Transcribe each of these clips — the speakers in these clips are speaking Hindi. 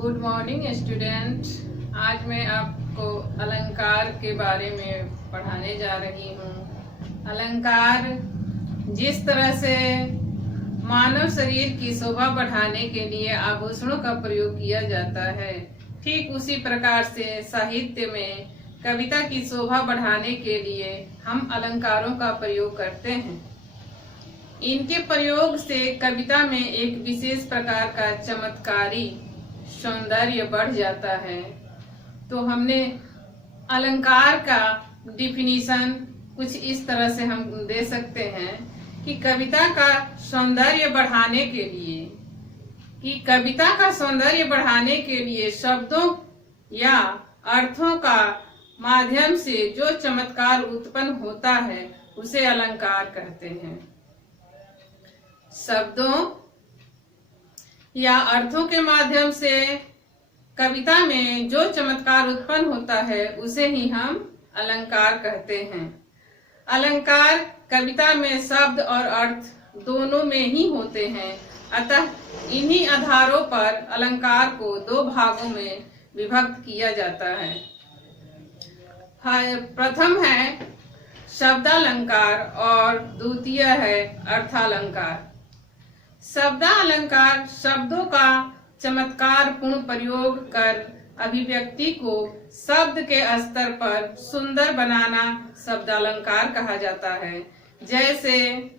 Good morning student. आज मैं आपको अलंकार के बारे में पढ़ाने जा रही हूँ। अलंकार जिस तरह से मानव शरीर की शोभा बढ़ाने के लिए आभूषणों का प्रयोग किया जाता है, ठीक उसी प्रकार से साहित्य में कविता की शोभा बढ़ाने के लिए हम अलंकारों का प्रयोग करते हैं। इनके प्रयोग से कविता में एक विशेष प्रकार का चमत्कारी सौंदर्य बढ़ जाता है। तो हमने अलंकार का डिफिनीशन कुछ इस तरह से हम दे सकते हैं कि कविता का सौंदर्य बढ़ाने के लिए शब्दों या अर्थों का माध्यम से जो चमत्कार उत्पन्न होता है उसे अलंकार कहते हैं। शब्दों या अर्थों के माध्यम से कविता में जो चमत्कार उत्पन्न होता है उसे ही हम अलंकार कहते हैं। अलंकार कविता में शब्द और अर्थ दोनों में ही होते हैं, अतः इन्हीं आधारों पर अलंकार को दो भागों में विभक्त किया जाता है। प्रथम है शब्दालंकार और द्वितीय है अर्थालंकार। शब्दालंकार शब्दों का चमत्कार पूर्ण प्रयोग कर अभिव्यक्ति को शब्द के स्तर पर सुंदर बनाना शब्दालंकार कहा जाता है। जैसे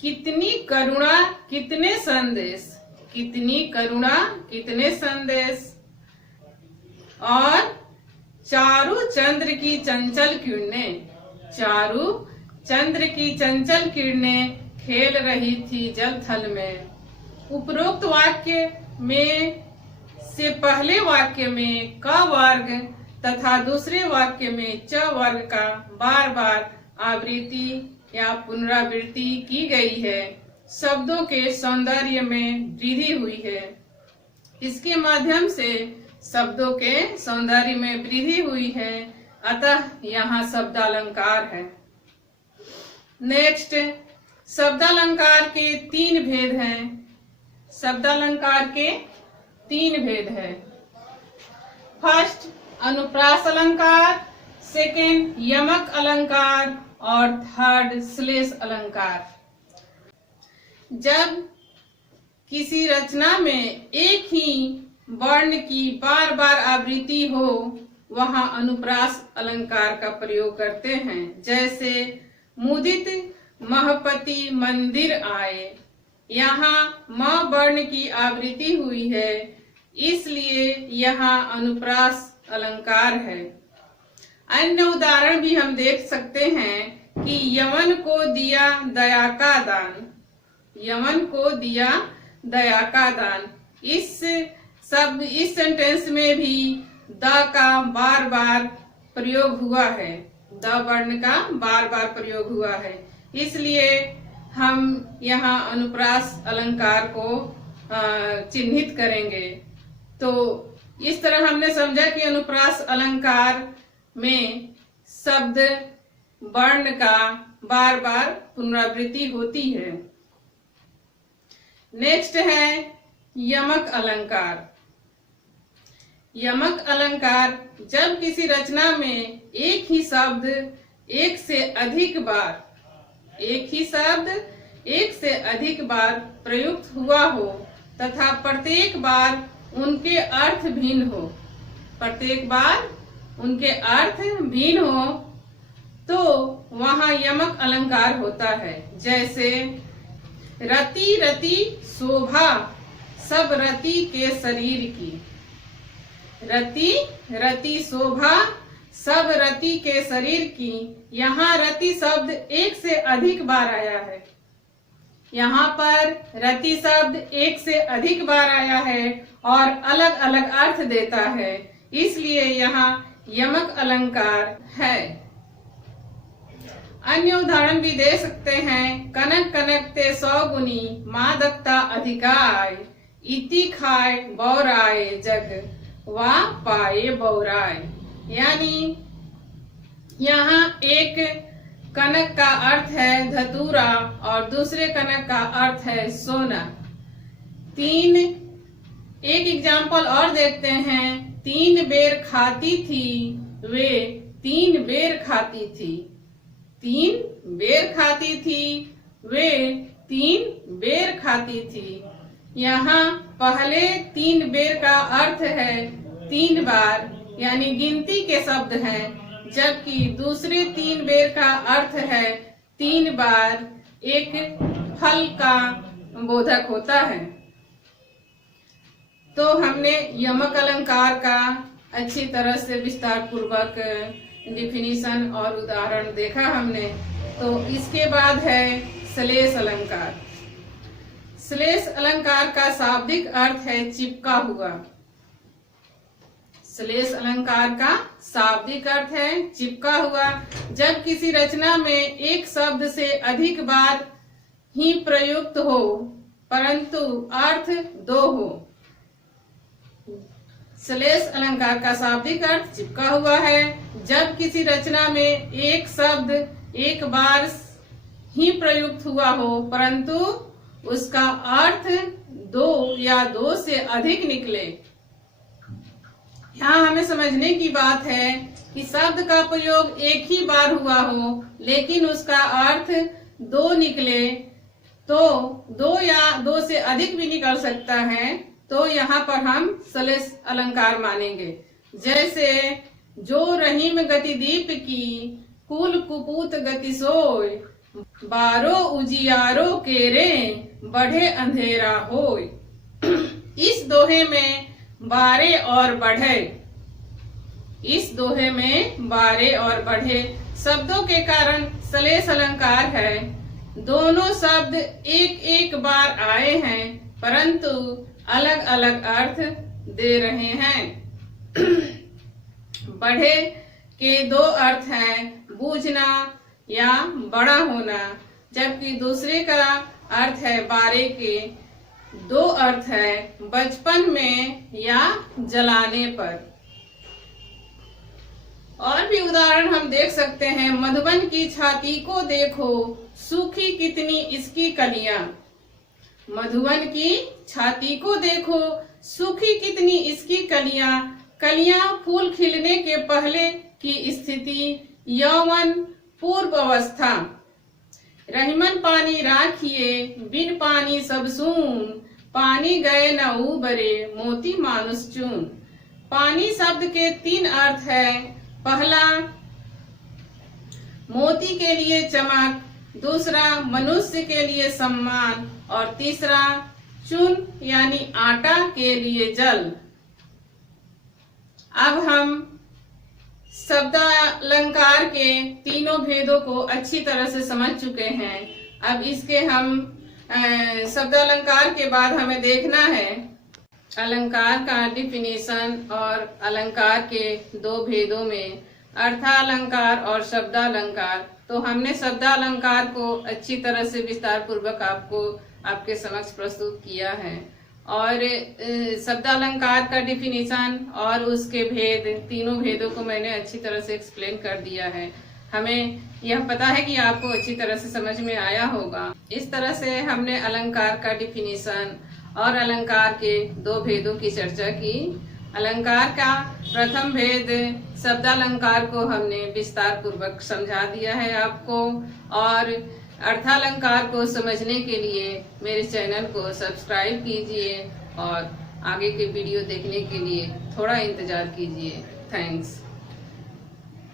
कितनी करुणा कितने संदेश, कितनी करुणा कितने संदेश, और चारु चंद्र की चंचल किरणें, चारु चंद्र की चंचल किरणें खेल रही थी जल थल में। उपरोक्त वाक्य में से पहले वाक्य में क वर्ग तथा दूसरे वाक्य में च वर्ग का बार बार आवृत्ति या पुनरावृत्ति की गई है। शब्दों के सौंदर्य में वृद्धि हुई है। इसके माध्यम से शब्दों के सौंदर्य में वृद्धि हुई है, अतः यहाँ शब्दालंकार है। नेक्स्ट, शब्दालंकार के तीन भेद हैं। शब्दालंकार के तीन भेद हैं। फर्स्ट अनुप्रास अलंकार, सेकेंड यमक अलंकार और थर्ड श्लेष अलंकार। जब किसी रचना में एक ही वर्ण की बार बार आवृत्ति हो, वहां अनुप्रास अलंकार का प्रयोग करते हैं। जैसे मुदित महपति मंदिर आए, यहाँ म वर्ण की आवृत्ति हुई है, इसलिए यहाँ अनुप्रास अलंकार है। अन्य उदाहरण भी हम देख सकते हैं कि यमन को दिया दया का दान, यमन को दिया दया का दान। इस सेंटेंस में भी द का बार बार प्रयोग हुआ है, द वर्ण का बार बार प्रयोग हुआ है, इसलिए हम यहाँ अनुप्रास अलंकार को चिन्हित करेंगे। तो इस तरह हमने समझा कि अनुप्रास अलंकार में शब्द वर्ण का बार बार पुनरावृत्ति होती है। नेक्स्ट है यमक अलंकार। यमक अलंकार जब किसी रचना में एक ही शब्द एक से अधिक बार प्रयुक्त हुआ हो तथा प्रत्येक बार उनके अर्थ भिन्न हो, तो वहाँ यमक अलंकार होता है। जैसे रति रति शोभा सब रति के शरीर की, रति रति शोभा सब रति के शरीर की। यहाँ रति शब्द एक से अधिक बार आया है, यहाँ पर रति शब्द एक से अधिक बार आया है और अलग अलग अर्थ देता है, इसलिए यहाँ यमक अलंकार है। अन्य उदाहरण भी दे सकते हैं। कनक कनक ते 100 गुनी मादकता अधिकाय, इति खाए बौराए जग वा पाए बौराए। यानी यहाँ एक कनक का अर्थ है धतूरा और दूसरे कनक का अर्थ है सोना। तीन एक एग्जाम्पल और देखते हैं। 3 बेर खाती थी वे 3 बेर खाती थी। 3 बेर खाती थी वे 3 बेर खाती थी। यहाँ पहले 3 बेर का अर्थ है 3 बार, यानी गिनती के शब्द हैं, जबकि दूसरे 3 बेर का अर्थ है 3 बार, एक फल का बोधक होता है। तो हमने यमक अलंकार का अच्छी तरह से विस्तार पूर्वक डिफिनीशन और उदाहरण देखा हमने। तो इसके बाद है श्लेष अलंकार। श्लेष अलंकार का शाब्दिक अर्थ है चिपका हुआ। श्लेष अलंकार का शाब्दिक अर्थ है चिपका हुआ। जब किसी रचना में एक शब्द से अधिक बार ही प्रयुक्त हो परंतु अर्थ 2 हो। श्लेष अलंकार का शाब्दिक अर्थ चिपका हुआ है। जब किसी रचना में एक शब्द एक बार ही प्रयुक्त हुआ हो परंतु उसका अर्थ 2 या 2 से अधिक निकले। यहाँ हमें समझने की बात है कि शब्द का प्रयोग एक ही बार हुआ हो लेकिन उसका अर्थ 2 निकले, तो 2 या 2 से अधिक भी निकल सकता है, तो यहाँ पर हम श्लेष अलंकार मानेंगे। जैसे जो रहीम गति दीप की कुल कुपूत गति सोय, 12 उजियारो केरे बढ़े अंधेरा होय। इस दोहे में 12 और बढ़े, इस दोहे में 12 और बढ़े शब्दों के कारण श्लेष अलंकार है। दोनों शब्द एक एक बार आए हैं परंतु अलग अलग अर्थ दे रहे हैं। बढ़े के 2 अर्थ हैं बूझना या बड़ा होना, जबकि दूसरे का अर्थ है 12 के 2 अर्थ है बचपन में या जलाने पर। और भी उदाहरण हम देख सकते हैं। मधुबन की छाती को देखो सूखी कितनी इसकी कलियां। मधुबन की छाती को देखो सूखी कितनी इसकी कलियां। कलियां फूल खिलने के पहले की स्थिति, यौवन पूर्व अवस्था। रहीमन पानी राखिए बिन पानी सब सून, पानी गए न उबरे मोती मानुष चून। पानी शब्द के 3 अर्थ है। पहला मोती के लिए चमक, दूसरा मनुष्य के लिए सम्मान और तीसरा चून यानी आटा के लिए जल। अब हम शब्दालंकार के तीनों भेदों को अच्छी तरह से समझ चुके हैं। अब इसके हम शब्दालंकार के बाद हमें देखना है अलंकार का डिफिनीशन और अलंकार के 2 भेदों में अर्थालंकार और शब्दालंकार। तो हमने शब्दालंकार को अच्छी तरह से विस्तार पूर्वक आपके समक्ष प्रस्तुत किया है और शब्दालंकार का डिफिनीशन और उसके भेद, तीनों भेदों को मैंने अच्छी तरह से एक्सप्लेन कर दिया है। हमें यह पता है कि आपको अच्छी तरह से समझ में आया होगा। इस तरह से हमने अलंकार का डिफिनीशन और अलंकार के 2 भेदों की चर्चा की। अलंकार का प्रथम भेद शब्दालंकार को हमने विस्तार पूर्वक समझा दिया है आपको, और अर्थालंकार को समझने के लिए मेरे चैनल को सब्सक्राइब कीजिए और आगे के वीडियो देखने के लिए थोड़ा इंतजार कीजिए। थैंक्स।